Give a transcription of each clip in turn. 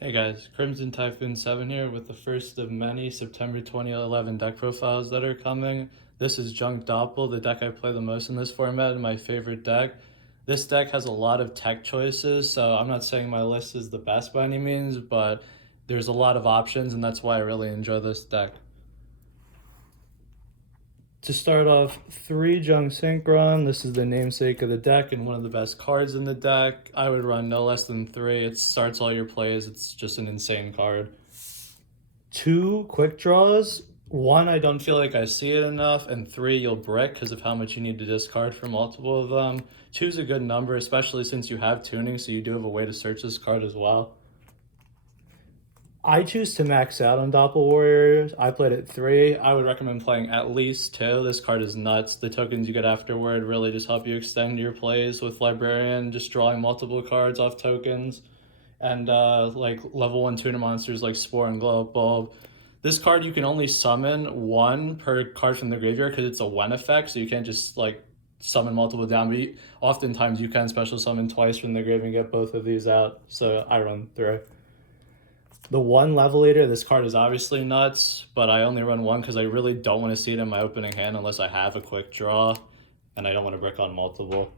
Hey guys, Crimson Typhoon 7 here with the first of many September 2011 deck profiles that are coming. This is Junk Doppel, the deck I play the most in this format and my favorite deck. This deck has a lot of tech choices, so I'm not saying my list is the best by any means, but there's a lot of options and that's why I really enjoy this deck. To start off, 3 Junk Synchron. This is the namesake of the deck and one of the best cards in the deck. I would run no less than 3. It starts all your plays. It's just an insane card. 2 Quick Draws. 1, I don't feel like I see it enough, and 3, you'll brick because of how much you need to discard for multiple of them. 2 is a good number, especially since you have tuning, so you do have a way to search this card as well. I choose to max out on Doppel Warriors. I played at 3. I would recommend playing at least 2. This card is nuts. The tokens you get afterward really just help you extend your plays with Librarian, just drawing multiple cards off tokens. And like level 1 tuner monsters like Spore and Glow Up Bulb. This card you can only summon 1 per card from the graveyard because it's a when effect, so you can't just like summon multiple down, but oftentimes you can special summon twice from the grave and get both of these out, so I run 3. The 1 Levelator, this card is obviously nuts, but I only run 1 because I really don't want to see it in my opening hand unless I have a quick draw, and I don't want to brick on multiple.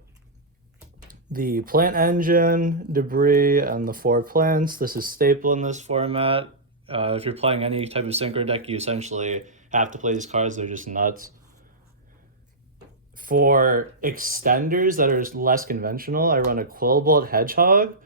The Plant Engine, Debris, and the 4 plants. This is staple in this format. If you're playing any type of synchro deck, you essentially have to play these cards. They're just nuts. For extenders that are less conventional, I run a Quillbolt Hedgehog,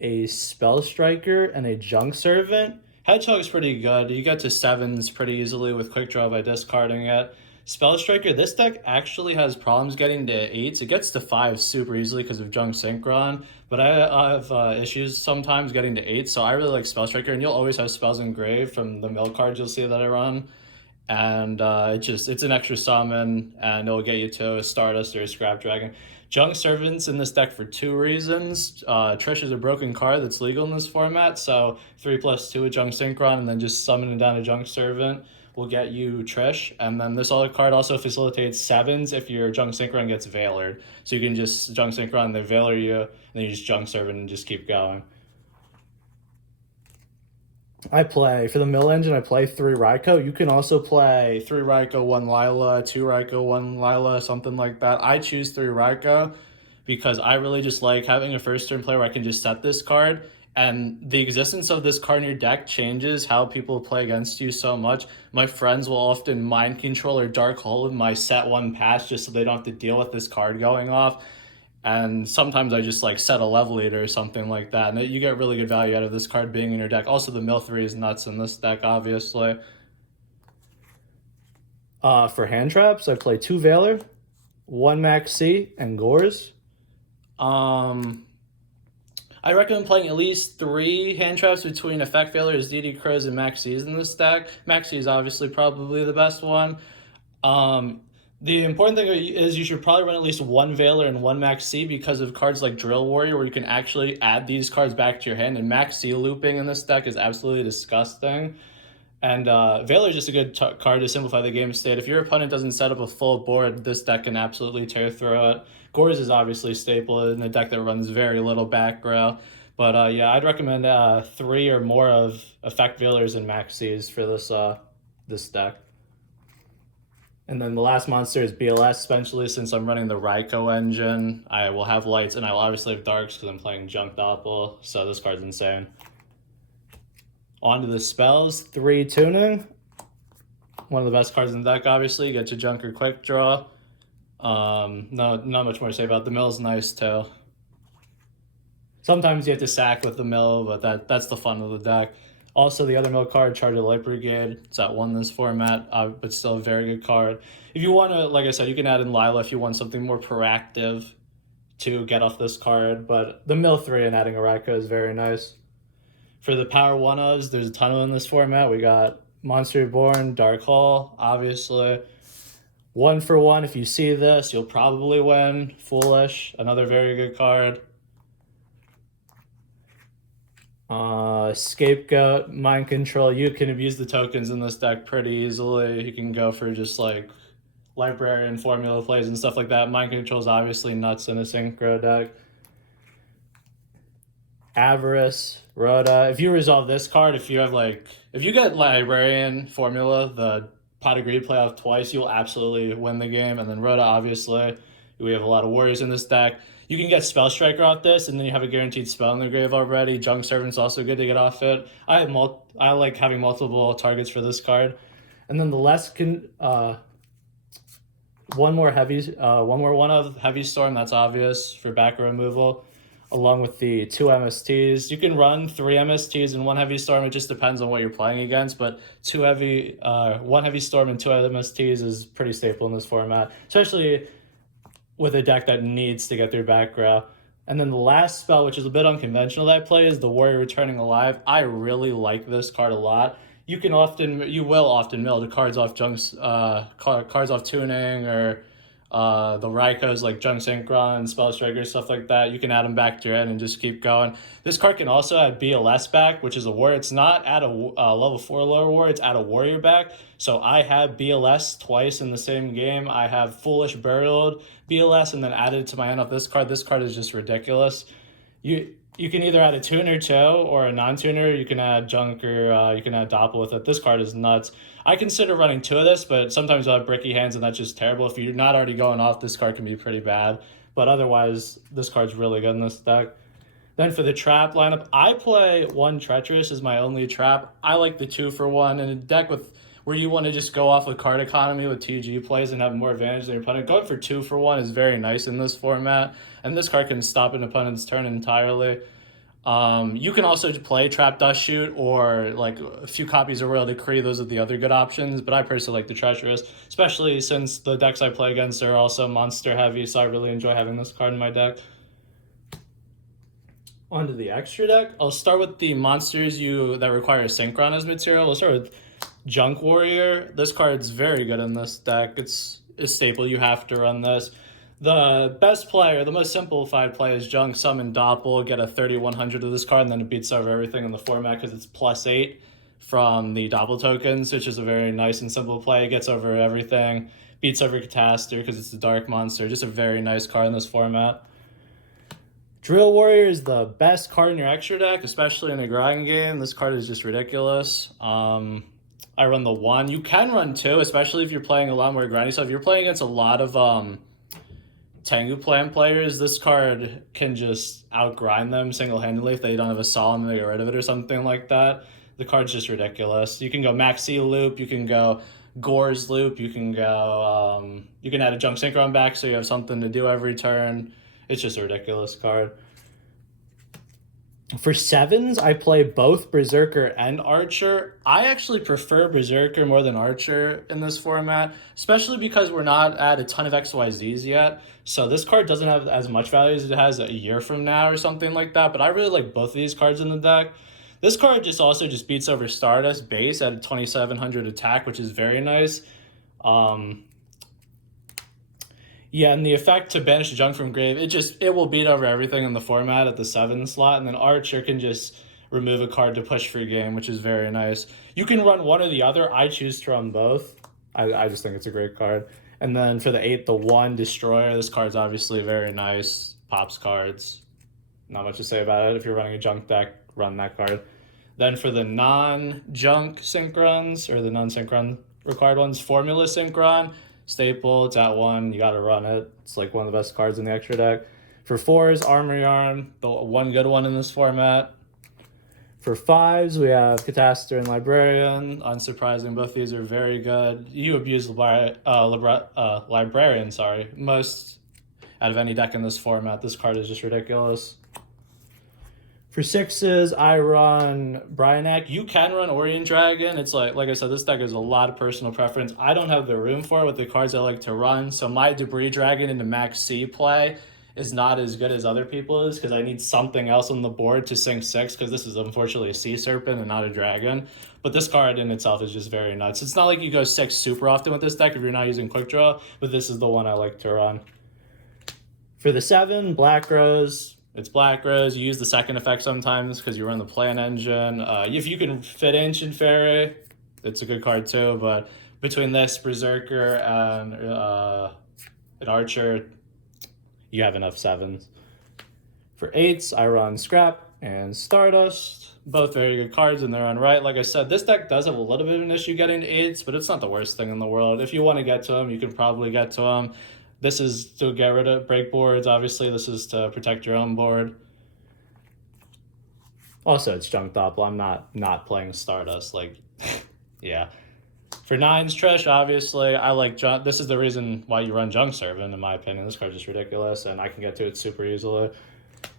a Spell Striker, and a Junk Servant. Hedgehog's pretty good. You get to 7s pretty easily with Quick Draw by discarding it. Spell Striker, this deck actually has problems getting to 8s. It gets to 5 super easily because of Junk Synchron, but I have issues sometimes getting to 8, so I really like Spell Striker, and you'll always have spells engraved from the mill cards you'll see that I run. And it's an extra summon, and it'll get you to a Stardust or a Scrap Dragon. Junk Servant's in this deck for 2 reasons. Trish is a broken card that's legal in this format, so 3+2 with Junk Synchron, and then just summoning down a Junk Servant will get you Trish. And then this other card also facilitates 7s if your Junk Synchron gets Veilered. So you can just Junk Synchron, they Veiler you, and then you just Junk Servant and just keep going. I play, for the mill engine, I play 3 Raikou. You can also play 3 Raikou, 1 Lila, 2 Raikou, 1 Lila, something like that. I choose 3 Raikou because I really just like having a first turn play where I can just set this card, and the existence of this card in your deck changes how people play against you so much. My friends will often mind control or dark hold my set 1 pass just so they don't have to deal with this card going off. And sometimes I just like set a Levelator or something like that, and you get really good value out of this card being in your deck. Also, the Mill 3 is nuts in this deck, obviously. For hand traps, I play 2 Veiler, 1 Maxx, and Gores. I recommend playing at least 3 hand traps between Effect Veilers, DD Crows, and Maxx in this deck. Maxx is obviously probably the best one. The important thing is you should probably run at least 1 Veiler and 1 Maxx because of cards like Drill Warrior, where you can actually add these cards back to your hand, and Maxx looping in this deck is absolutely disgusting. And Veiler is just a good card to simplify the game state. If your opponent doesn't set up a full board, this deck can absolutely tear through it. Gores is obviously staple in a deck that runs very little back row. But yeah, I'd recommend 3 or more of Effect Veilers and Maxx for this deck. And then the last monster is BLS, especially since I'm running the Raikou engine. I will have lights, and I will obviously have darks because I'm playing Junk Doppel, so this card's insane. On to the spells. 3 tuning. One of the best cards in the deck, obviously. You get your Junk or Quick Draw. Not much more to say about it. The mill's nice, too. Sometimes you have to sack with the mill, but that's the fun of the deck. Also, the other mill card, Charge of Light Brigade. It's at 1 in this format, but still a very good card. If you want to, like I said, you can add in Lila if you want something more proactive to get off this card, but the mill 3 and adding a Raikou is very nice. For the power 1-ofs, there's a ton of them in this format. We got Monster Reborn, Dark Hall, obviously. 1 for 1, if you see this, you'll probably win. Foolish, another very good card. Scapegoat, Mind Control. You can abuse the tokens in this deck pretty easily. You can go for just like Librarian formula plays and stuff like that. Mind Control is obviously nuts in a synchro deck. Avarice, Rhoda. If you resolve this card, if you get Librarian Formula, the Pot of Greed playoff twice, you'll absolutely win the game. And then Rhoda, obviously, we have a lot of warriors in this deck. You can get Spell Striker off this, and then you have a guaranteed spell in the grave already. Junk Servant's also good to get off it. I like having multiple targets for this card. And then the less can one more one of Heavy Storm, that's obvious for back removal, along with the 2 MSTs. You can run 3 MSTs and 1 Heavy Storm. It just depends on what you're playing against, but 1 Heavy Storm and 2 MSTs is pretty staple in this format, especially with a deck that needs to get through back row. And then the last spell, which is a bit unconventional that I play, is the Warrior Returning Alive. I really like this card a lot. You will often mill the cards off cards off tuning, or the Raikos like Junk Synchron, Spell Striker, stuff like that. You can add them back to your end and just keep going. This card can also add BLS back, which is a warrior. It's not at a level 4 lower warrior, it's at a warrior back. So I have BLS twice in the same game. I have Foolish Burial BLS and then added it to my hand off this card. This card is just ridiculous. You can either add a tuner too or a non-tuner. You can add junk, or you can add Doppel with it. This card is nuts. I consider running 2 of this, but sometimes I have bricky hands and that's just terrible. If you're not already going off, this card can be pretty bad. But otherwise, this card's really good in this deck. Then for the trap lineup, I play 1 Treacherous as my only trap. I like the 2-for-1 in a deck where you want to just go off with card economy with TG plays and have more advantage than your opponent. Going for 2-for-1 is very nice in this format, and this card can stop an opponent's turn entirely. You can also play Trap Dust Shoot or like a few copies of Royal Decree. Those are the other good options, but I personally like the Treacherous, especially since the decks I play against are also monster heavy, so I really enjoy having this card in my deck. Onto the extra deck. I'll start with the monsters that require Synchron as material. We'll start with Junk Warrior. This card's very good in this deck. It's a staple. You have to run this. The best player, the most simplified play is Junk Summon Doppel, get a 3100 of this card, and then it beats over everything in the format because it's +8 from the Doppel tokens, which is a very nice and simple play. It gets over everything, beats over Catastor because it's a dark monster. Just a very nice card in this format. Drill Warrior is the best card in your extra deck, especially in a grinding game. This card is just ridiculous. I run the 1. You can run 2, especially if you're playing a lot more grindy stuff. If you're playing against a lot of Tengu Plan players, this card can just outgrind them single-handedly if they don't have a Solemn and they get rid of it or something like that. The card's just ridiculous. You can go Maxx loop, you can go Gore's loop, you can add a Junk Synchron back so you have something to do every turn. It's just a ridiculous card. For 7s, I play both Berserker and Archer. I actually prefer Berserker more than Archer in this format, especially because we're not at a ton of XYZs yet. So this card doesn't have as much value as it has a year from now or something like that, but I really like both of these cards in the deck. This card also beats over Stardust base at a 2700 attack, which is very nice. Yeah, and the effect to banish Junk from grave, it will beat over everything in the format at the 7 slot, and then Archer can just remove a card to push free game, which is very nice. You can run one or the other. I choose to run both. I just think it's a great card. And then for the 8, the 1 Destroyer, this card's obviously very nice. Pops cards. Not much to say about it. If you're running a junk deck, run that card. Then for the non-junk Synchrons, or the non-Synchron required ones, Formula Synchron, staple, it's at 1, you gotta run it. It's like one of the best cards in the extra deck. For 4s, Armory Arm, the one good one in this format. For 5s, we have Catastor and Librarian. Unsurprising, both these are very good. You abuse Librarian, most out of any deck in this format. This card is just ridiculous. For 6s, I run Bryanek. You can run Orient Dragon. It's like I said, this deck has a lot of personal preference. I don't have the room for it with the cards I like to run, so my Debris Dragon into Maxx play is not as good as other people's because I need something else on the board to sink 6 because this is unfortunately a Sea Serpent and not a Dragon. But this card in itself is just very nuts. It's not like you go 6 super often with this deck if you're not using Quick Draw, but this is the one I like to run. For the 7, Black Rose. It's Black Rose. You use the second effect sometimes because you run the Plan Engine. If you can fit Ancient Fairy, it's a good card too. But between this, Berserker, and an Archer, you have enough 7s. For 8s, I run Scrap, and Stardust. Both very good cards in their own right. Like I said, this deck does have a little bit of an issue getting to 8s, but it's not the worst thing in the world. If you want to get to them, you can probably get to them. This is to get rid of break boards. Obviously, this is to protect your own board. Also, it's junk Doppel. I'm not playing Stardust. Like, yeah. For 9s, Trish, obviously, I like junk. This is the reason why you run Junk Servant, in my opinion. This card's just ridiculous, and I can get to it super easily.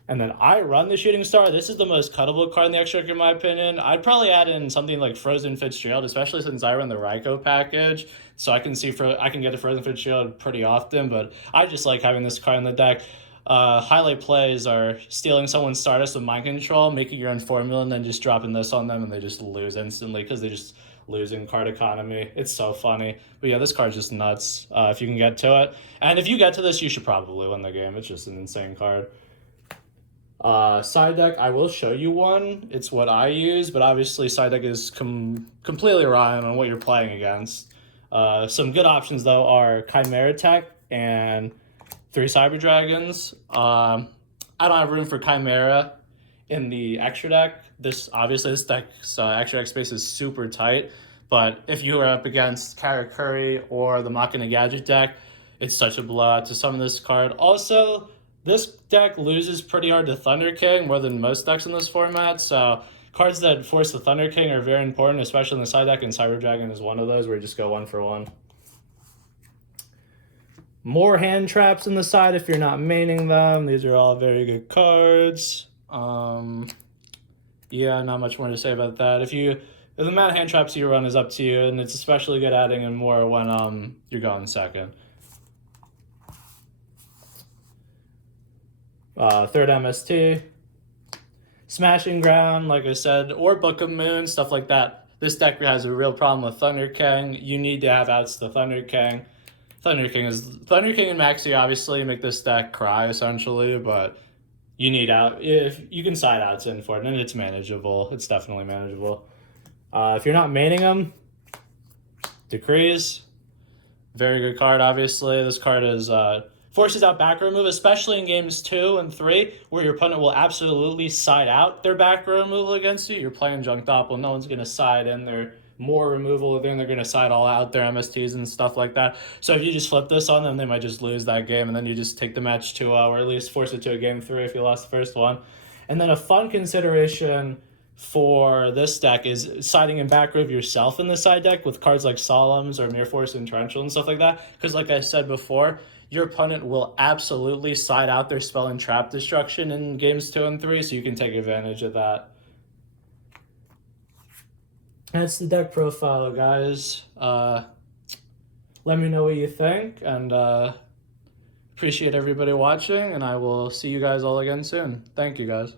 And then I run the Shooting Star. This is the most cuttable card in the extra deck, in my opinion. I'd probably add in something like Frozen Fitzgerald, especially since I run the Raikou package. So I can get a Frozen Fitzgerald pretty often, but I just like having this card in the deck. Highlight plays are stealing someone's Stardust with Mind Control, making your own formula, and then just dropping this on them, and they just lose instantly because they just lose in card economy. It's so funny. But yeah, this card's just nuts if you can get to it. And if you get to this, you should probably win the game. It's just an insane card. Side deck, I will show you one. It's what I use, but obviously side deck is completely reliant on what you're playing against. Some good options, though, are Chimera Tech and 3 Cyber Dragons. I don't have room for Chimera in the extra deck. This deck's extra deck space is super tight, but if you are up against Karakuri or the Machina Gadget deck, it's such a blowout to summon this card. Also, this deck loses pretty hard to Thunder King, more than most decks in this format, so cards that force the Thunder King are very important, especially in the side deck, and Cyber Dragon is one of those where you just go 1 for 1. More hand traps in the side if you're not maining them. These are all very good cards. Yeah, not much more to say about that. If the amount of hand traps you run is up to you, and it's especially good adding in more when you're going second. Third MST. Smashing Ground, like I said, or Book of Moon, stuff like that. This deck has a real problem with Thunder King. You need to have outs to Thunder King. Thunder King and Maxx obviously make this deck cry, essentially, but you need out. If you can side outs in for it, and it's manageable. It's definitely manageable. If you're not maining them, Decrees, very good card, obviously. This card is forces out back row move, especially in games 2 and 3, where your opponent will absolutely side out their back row removal against you. You're playing junk Doppel, no one's going to side in their more removal, then they're going to side all out their MSTs and stuff like that. So if you just flip this on them, they might just lose that game, and then you just take the match 2-0, or at least force it to a game 3 if you lost the first one. And then a fun consideration for this deck is siding in back row of yourself in the side deck with cards like Solemns or Mere Force and Torrential and stuff like that. Because like I said before, your opponent will absolutely side out their spell and trap destruction in games 2 and 3, so you can take advantage of that. That's the deck profile, guys. Let me know what you think, and appreciate everybody watching, and I will see you guys all again soon. Thank you, guys.